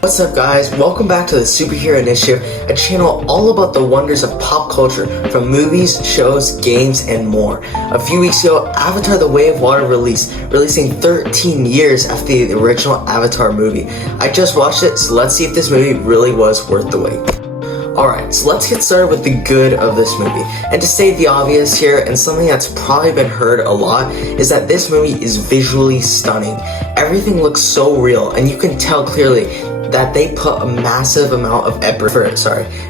What's up guys, welcome back to the Superhero Initiative, a channel all about the wonders of pop culture from movies, shows, games, and more. A few weeks ago, Avatar: The Way of Water releasing 13 years after the original Avatar movie. I just watched it, so let's see if this movie really was worth the wait. Alright, so let's get started with the good of this movie. And to state the obvious here, and something that's probably been heard a lot, is that this movie is visually stunning. Everything looks so real, and you can tell clearly that they put a massive amount of effort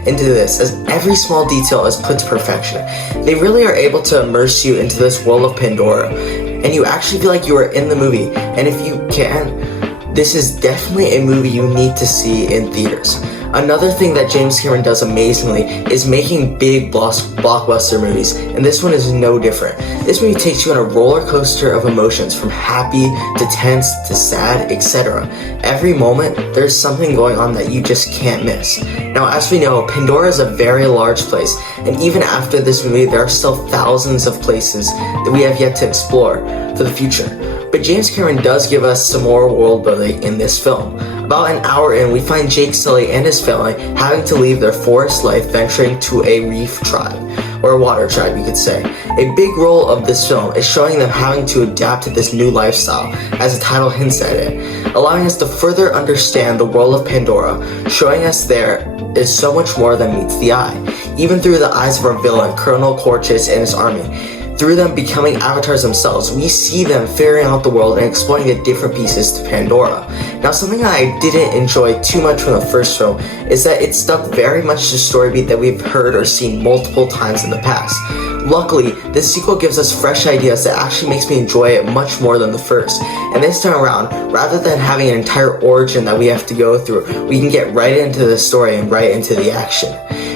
into this, as every small detail is put to perfection. They really are able to immerse you into this world of Pandora, and you actually feel like you are in the movie. And if you can, this is definitely a movie you need to see in theaters. Another thing that James Cameron does amazingly is making big blockbuster movies, and this one is no different. This movie takes you on a roller coaster of emotions, from happy to tense to sad, etc. Every moment, there's something going on that you just can't miss. Now, as we know, Pandora is a very large place, and even after this movie, there are still thousands of places that we have yet to explore for the future. But James Cameron does give us some more world building in this film. About an hour in, we find Jake Sully and his family having to leave their forest life, venturing to a reef tribe, or a water tribe you could say. A big role of this film is showing them having to adapt to this new lifestyle, as the title hints at it, allowing us to further understand the world of Pandora, showing us there is so much more than meets the eye, even through the eyes of our villain, Colonel Corchus and his army. Through them becoming avatars themselves, we see them figuring out the world and exploring the different pieces to Pandora. Now, something that I didn't enjoy too much from the first film is that it stuck very much to story beat that we've heard or seen multiple times in the past. Luckily, this sequel gives us fresh ideas that actually makes me enjoy it much more than the first. And this time around, rather than having an entire origin that we have to go through, we can get right into the story and right into the action.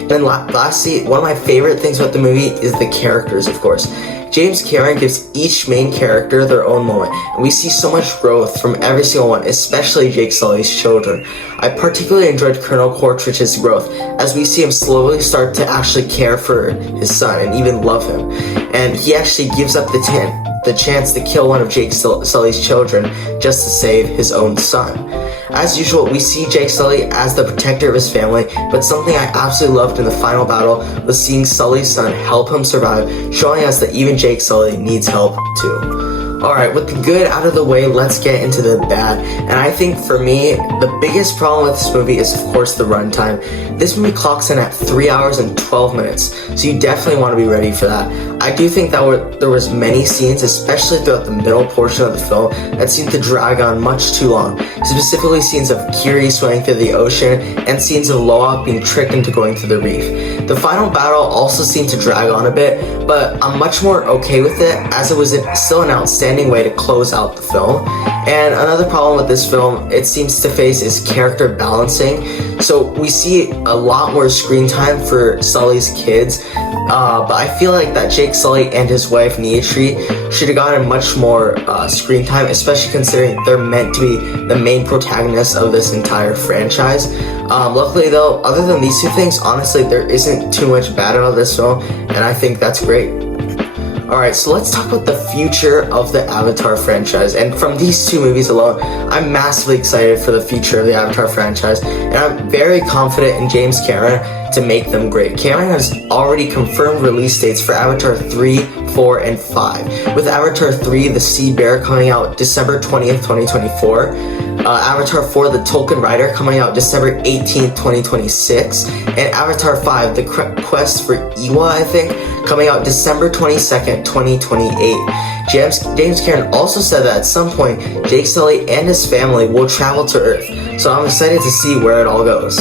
Then lastly, one of my favorite things about the movie is the characters, of course. James Cameron gives each main character their own moment, and we see so much growth from every single one, especially Jake Sully's children. I particularly enjoyed Colonel Cortrich's growth, as we see him slowly start to actually care for his son and even love him. And he actually gives up the chance to kill one of Jake Sully's children just to save his own son. As usual, we see Jake Sully as the protector of his family, but something I absolutely loved in the final battle was seeing Sully's son help him survive, showing us that even Jake Sully needs help too. Alright, with the good out of the way, let's get into the bad. And I think for me, the biggest problem with this movie is of course the runtime. This movie clocks in at 3 hours and 12 minutes, so you definitely want to be ready for that. I do think that there was many scenes, especially throughout the middle portion of the film, that seemed to drag on much too long. Specifically scenes of Kiri swimming through the ocean, and scenes of Loak being tricked into going to the reef. The final battle also seemed to drag on a bit, but I'm much more okay with it, as it was still an outstanding way to close out the film. And another problem with this film it seems to face is character balancing. So we see a lot more screen time for Sully's kids, but I feel like that Jake Sully and his wife Neotri should have gotten much more screen time, especially considering they're meant to be the main protagonists of this entire franchise. Luckily though, other than these two things, honestly there isn't too much bad about this film, and I think that's great. Alright, so let's talk about the future of the Avatar franchise. And from these two movies alone, I'm massively excited for the future of the Avatar franchise, and I'm very confident in James Cameron to make them great. Cameron has already confirmed release dates for Avatar 3, 4, and 5, with Avatar 3, The Sea Bear, coming out December 20th, 2024, Avatar 4, The Tolkien Rider, coming out December 18th, 2026, and Avatar 5, The Quest for Iwa, I think, coming out December 22nd, 2028. James Cameron also said that at some point, Jake Sully and his family will travel to Earth, so I'm excited to see where it all goes.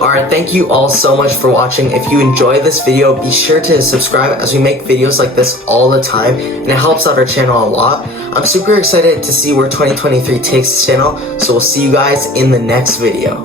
Alright, thank you all so much for watching. If you enjoyed this video, be sure to subscribe, as we make videos like this all the time, and it helps out our channel a lot. I'm super excited to see where 2023 takes the channel, so we'll see you guys in the next video.